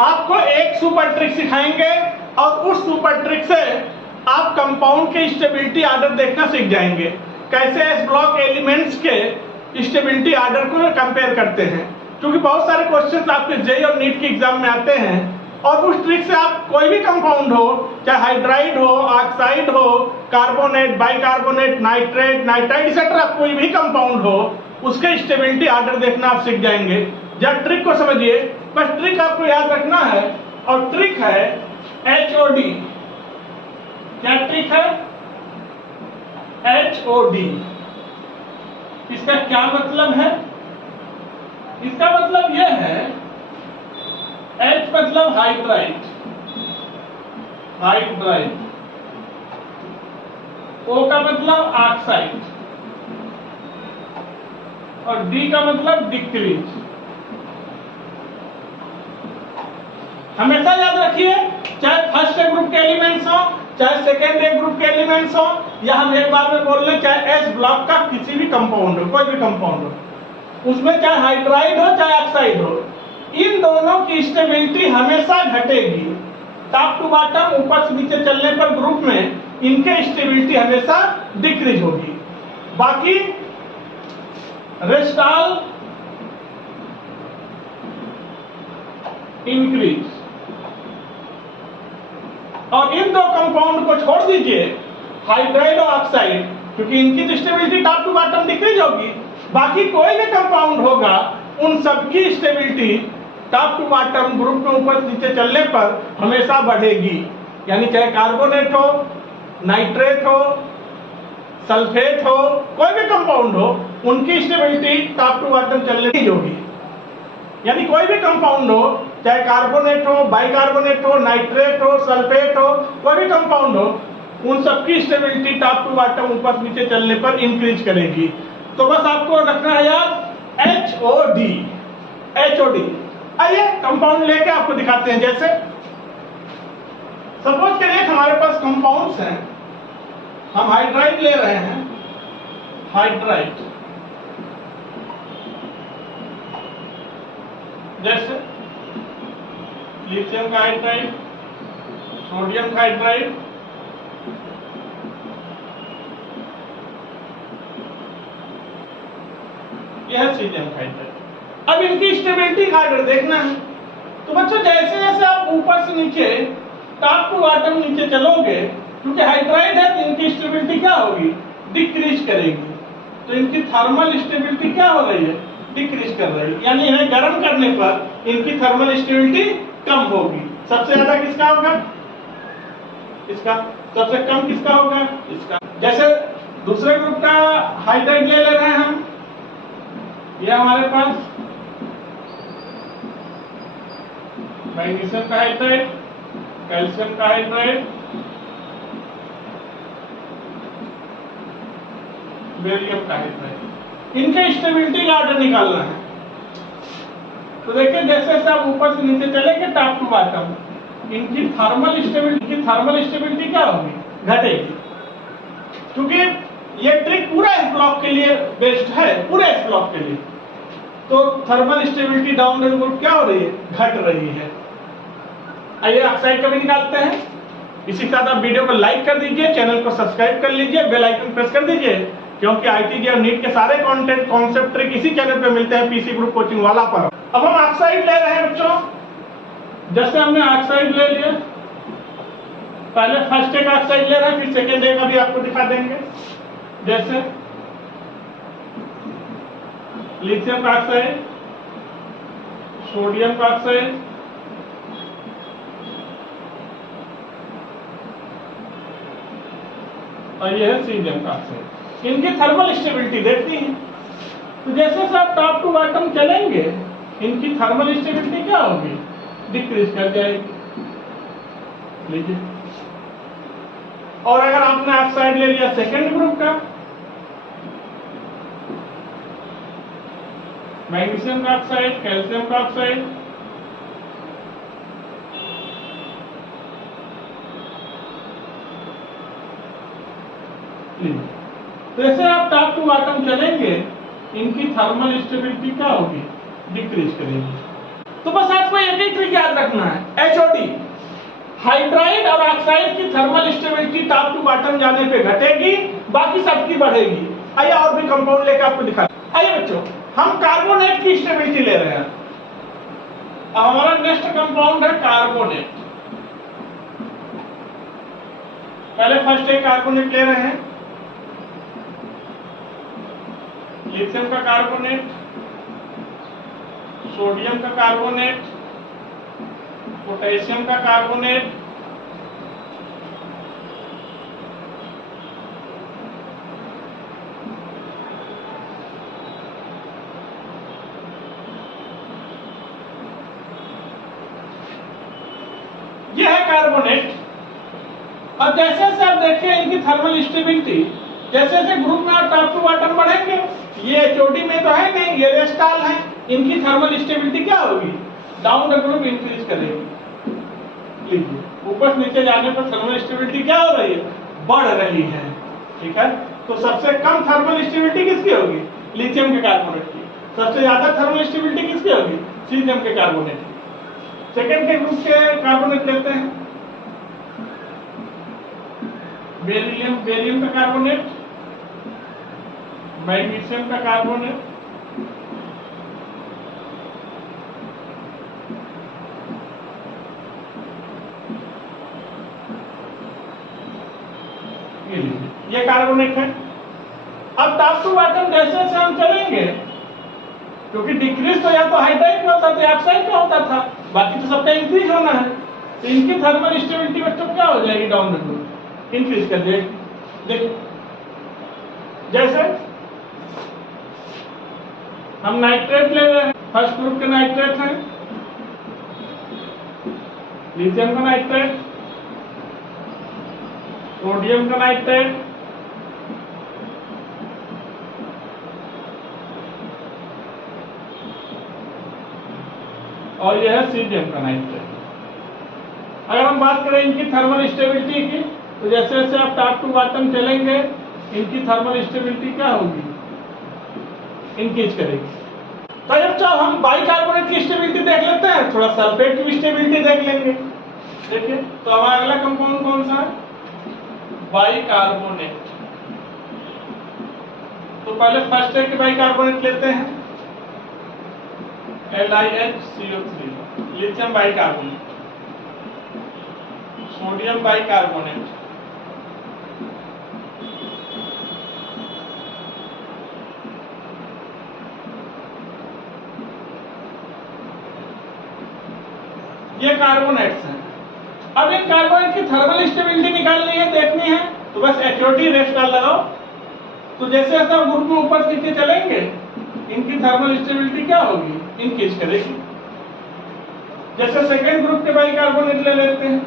आपको एक super trick सिखाएंगे और उस सुपर ट्रिक से आप कंपाउंड के स्टेबिलिटी ऑर्डर देखना सीख जाएंगे। कैसे एस ब्लॉक एलिमेंट्स के स्टेबिलिटी ऑर्डर को कंपेयर करते हैं, क्योंकि बहुत सारे क्वेश्चंस आपके जेईई और नीट के एग्जाम में आते हैं और उस ट्रिक से आप कोई भी कंपाउंड हो, चाहे हाइड्राइड हो, ऑक्साइड हो, carbonate, bicarbonate, nitrate, nitride etcetera, कोई भी कंपाउंड हो, उसके स्टेबिलिटी ऑर्डर देखना आप सीख जाएंगे। जब ट्रिक को समझिए, बस ट्रिक आपको याद रखना है और ट्रिक है HOD। क्या ट्रिक है? HOD। इसका क्या मतलब है? इसका मतलब यह है, H मतलब हाइड्राइड, हाइड्राइड, O का मतलब ऑक्साइड और D का मतलब डिक्रीज। हमेशा याद रखिए, चाहे फर्स्ट ए ग्रुप के एलिमेंट्स हो, चाहे सेकेंड ए ग्रुप के एलिमेंट्स हो, या हम एक बार में बोल लें चाहे एस ब्लॉक का किसी भी कंपाउंड हो, कोई भी कंपाउंड हो, उसमें चाहे हाइड्राइड हो चाहे ऑक्साइड हो, इन दोनों की स्टेबिलिटी हमेशा घटेगी। टॉप टू बॉटम, ऊपर से नीचे चलने पर ग्रुप में इनके स्टेबिलिटी हमेशा डिक्रीज होगी। बाकी रेस्ट ऑल इंक्रीज। और इन दो कंपाउंड को छोड़ दीजिए, हाइड्राइड और ऑक्साइड, क्योंकि इनकी stability top to bottom decrease होगी। बाकी कोई भी कंपाउंड होगा, उन सबकी stability top to bottom group में ऊपर नीचे चलने पर हमेशा बढ़ेगी। यानी चाहे कार्बोनेट हो, नाइट्रेट हो, सल्फेट हो, कोई भी कंपाउंड हो, उनकी स्टेबिलिटी टॉप टू बॉटम चलने की होगी। यानी कोई भी कंपाउंड हो, चाहे कार्बोनेट हो, बाइकार्बोनेट हो, नाइट्रेट हो, सल्फेट हो, कोई भी कंपाउंड हो, उन सबकी स्टेबिलिटी टॉप टू बॉटम ऊपर नीचे चलने पर इंक्रीज करेगी। तो बस आपको रखना है याद HOD, HOD। आइए कंपाउंड लेके आपको दिखाते हैं। जैसे सपोज करिए हमारे पास कंपाउंड्स हैं, हम हाइड्राइड ले रहे हैं, हाइड्राइड, जैसे लिथियम का हाइड्राइड, सोडियम का हाइड्राइड, यह सीजियम का हाइड्राइड। अब इनकी स्टेबिलिटी ऑर्डर देखना है। तो बच्चों जैसे जैसे आप ऊपर से नीचे, टॉप टू बॉटम नीचे चलोगे, क्योंकि हाइड्राइड है तो इनकी स्टेबिलिटी क्या होगी? डिक्रीज करेगी। तो इनकी थर्मल स्टेबिलिटी क्या हो रही है? डिक्रीज कर रही है। यानी इन्हें गर्म करने पर इनकी थर्मल स्टेबिलिटी कम होगी। सबसे ज्यादा किसका होगा? इसका। सबसे कम किसका होगा? इसका। जैसे दूसरे ग्रुप का हाइड्राइड ले रहे हैं हम, यह हमारे पास मैग्नीशियम का हाइड्राइड, कैल्शियम का हाइड्राइड, बेरियम का हाइड्राइड। इनके स्टेबिलिटी का ऑर्डर निकालना है। तो देखिए जैसे जैसे आप ऊपर से नीचे चलेंगे टॉप टू बॉटम, इनकी थर्मल स्टेबिलिटी क्या होगी? घटेगी। क्योंकि ये ट्रिक पूरा एस ब्लॉक के लिए बेस्ड है, पूरे एस ब्लॉक के लिए। तो thermal stability down the route क्या हो रही है? घट रही है। आइए ऑक्साइड का भी निकालते हैं। इसी के साथ आप वीडियो को लाइक कर दीजिए, चैनल को सब्सक्राइब कर लीजिए, बेल आइकन प्रेस कर दीजिए, क्योंकि IIT और नीट के सारे कंटेंट, कॉन्सेप्ट, ट्रिक इसी चैनल पे मिलते हैं, पीसी ग्रुप कोचिंग वाला पर। अब हम ऑक्साइड ले रहे हैं बच्चों। जैसे हमने ऑक्साइड ले लिया, पहले फर्स्ट एक ऑक्साइड ले रहे हैं, फिर सेकेंड एक अभी आपको दिखा देंगे। जैसे लिथियम का ऑक्साइड, सोडियम का ऑक्साइड, और यह है सीजियम का ऑक्साइड। इनकी थर्मल स्टेबिलिटी देखती है। तो जैसे जैसे आप टॉप टू बॉटम चलेंगे, इनकी थर्मल स्टेबिलिटी क्या होगी? डिक्रीज कर जाएगी। लीजिए। और अगर आपने ऑक्साइड ले लिया सेकेंड ग्रुप का, मैग्नीशियम का ऑक्साइड, कैल्शियम का ऑक्साइड, तो जैसे आप टॉप टू बॉटम चलेंगे, इनकी थर्मल स्टेबिलिटी क्या होगी? डिक्रीज करेगी। तो बस आपको एक ही ट्रिक याद रखना है, HOD, हाइड्राइड और ऑक्साइड की thermal stability top to bottom जाने पे घटेगी, बाकी सबकी बढ़ेगी। आइए और भी कंपाउंड लेकर आपको दिखा। आइए बच्चों, हम कार्बोनेट की स्टेबिलिटी ले रहे हैं। अब हमारा नेक्स्ट कंपाउंड है कार्बोनेट। पहले फर्स्ट एक कार्बोनेट ले रहे हैं, लिथियम का कार्बोनेट, सोडियम का कार्बोनेट, पोटेशियम का कार्बोनेट, यह है कार्बोनेट। अब जैसे जैसे आप देखिए इनकी थर्मल स्टेबिलिटी, जैसे जैसे ग्रुप में आप टॉप टू बॉटम बढ़ेंगे, ये HOD में तो है नहीं, ये रेस्टाल है, इनकी थर्मल स्टेबिलिटी क्या होगी, डाउन द ग्रुप इंक्रीज करेगी। लीजिए, ऊपर नीचे जाने पर थर्मल स्टेबिलिटी क्या हो रही है, बढ़ रही है। ठीक है, तो सबसे कम थर्मल स्टेबिलिटी किसकी होगी, लिथियम के कार्बोनेट की। सबसे ज्यादा थर्मल स्टेबिलिटी किसकी होगी, सीलियम के कार्बोनेट की। सेकेंड के ग्रुप के कार्बोनेट लेते हैं, बेरियम का कार्बोनेट, मैग्नीशियम का कार्बोनेट, ये कार्बोनेट है। अब टॉप टू बॉटम जैसे जैसे हम चलेंगे, क्योंकि डिक्रीज तो या तो हाइड्राइड का होता था या ऑक्साइड का होता था, बाकी तो सबका इंक्रीज होना है, तो इनकी थर्मल स्टेबिलिटी बच्चों क्या हो जाएगी, डाउन द ग्रुप इंक्रीज कर देगी। देखिए, जैसे हम नाइट्रेट ले रहे हैं, फर्स्ट ग्रुप के नाइट्रेट हैं, लिथियम का नाइट्रेट, सोडियम का नाइट्रेट, और यह है सीलियम का नाइट्रेट। अगर हम बात करें इनकी थर्मल स्टेबिलिटी की, तो जैसे जैसे आप टॉप टू बॉटम चलेंगे, इनकी थर्मल स्टेबिलिटी क्या होगी, इंक्रीज करेगी। तो जब हम बाइकार्बोनेट की स्टेबिलिटी देख लेते हैं, थोड़ा सल्फेट की स्टेबिलिटी देख लेंगे। देखिए, तो हमारा अगला कंपाउंड कौन सा है, बाइकार्बोनेट। तो पहले फर्स्ट है कि बाइकार्बोनेट लेते हैं, LiHCO3, lithium bicarbonate, sodium bicarbonate, ये कार्बोनेट्स हैं। अब इन कार्बोनेट की थर्मल स्टेबिलिटी निकालनी है, देखनी है, तो बस HOD रेस्टाल लगाओ। तो जैसे जैसे आप ग्रुप में ऊपर नीचे चलेंगे, इनकी थर्मल स्टेबिलिटी क्या होगी, इंक्रीज करेगी। जैसे सेकेंड ग्रुप के बाइकार्बोनेट ले लेते हैं,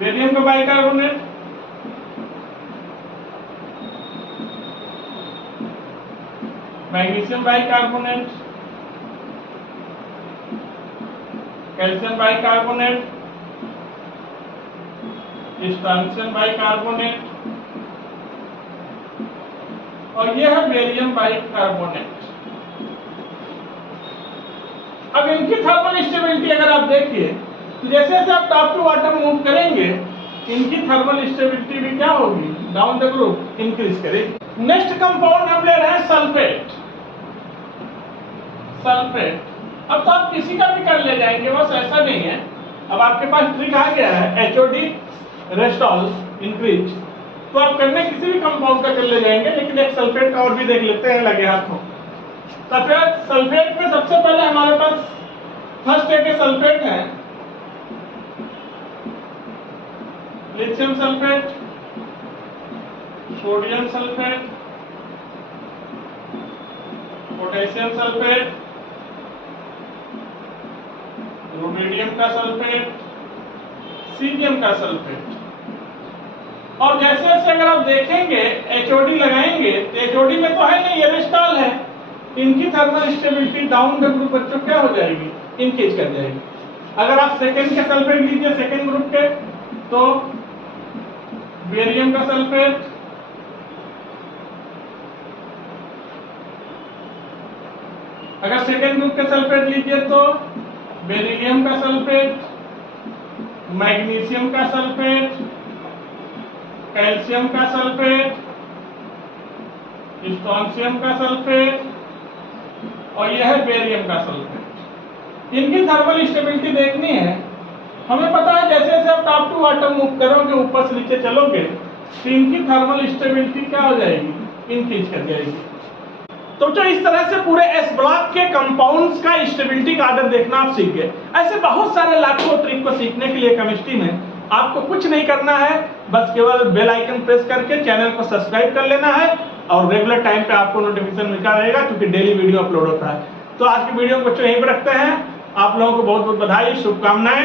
बेरियम का bicarbonate, magnesium bicarbonate, calcium bicarbonate, strontium bicarbonate, और यह है बेरियम बाइकार्बोनेट। अब इनकी थर्मल स्टेबिलिटी अगर आप देखिए, तो जैसे जैसे आप टॉप टू बॉटम मूव करेंगे, इनकी थर्मल स्टेबिलिटी भी क्या होगी, डाउन द ग्रुप इंक्रीज करेगी। नेक्स्ट कंपाउंड हम ले रहे हैं सल्फेट। सल्फेट अब तो आप किसी का भी कर ले जाएंगे, बस ऐसा नहीं है। अब आपके पास ट्रिक आ गया है, HOD रेस्टॉल इंक्रीज, तो आप करने किसी भी कंपाउंड का कर ले जाएंगे। लेकिन एक सल्फेट का और भी देख लेते हैं, लगे हाथों। सल्फेट में सबसे पहले हमारे पास फर्स्ट एक सल्फेट है, lithium sulphate, sodium sulphate, potassium sulphate, rubidium का सल्फेट, सीलियम का सल्फेट। और जैसे जैसे अगर आप देखेंगे HOD लगाएंगे, तो HOD में तो है नहीं, ये रेस्टॉल है, इनकी thermal stability down the group बच्चों क्या हो जाएगी, इंक्रीज कर जाएगी। अगर आप सेकेंड के सल्फेट लीजिए, सेकेंड ग्रुप के, तो बेरियम का सल्फेट, अगर सेकेंड ग्रुप के सल्फेट लीजिए तो बेरिलियम का सल्फेट, मैग्नीशियम का सल्फेट, कैल्शियम का सल्फेट, स्ट्रोंशियम का सल्फेट और यह है बेरियम का सल्फेट। इनकी थर्मल स्टेबिलिटी देखनी है। हमें पता है जैसे जैसे आप टॉप टू बॉटम मूव करोगे, ऊपर से नीचे चलोगे, तो इनकी थर्मल स्टेबिलिटी क्या हो जाएगी, इंक्रीज कर जाएगी। तो जो इस तरह से पूरे एस ब्लॉक के कंपाउंड्स का स्टेबिलिटी का आर्डर देखना आप सीख गए। ऐसे बहुत सारे लाखों ट्रिक को सीखने के लिए केमिस्ट्री में आपको कुछ नहीं करना है, बस केवल बेल आइकन प्रेस करके चैनल को सब्सक्राइब कर लेना है और रेगुलर टाइम पे आपको नोटिफिकेशन मिलता रहेगा, क्योंकि डेली वीडियो अपलोड होता है। तो आज की वीडियो को बच्चों यहीं पर रखते हैं। आप लोगों को बहुत बहुत बधाई, शुभकामनाएं।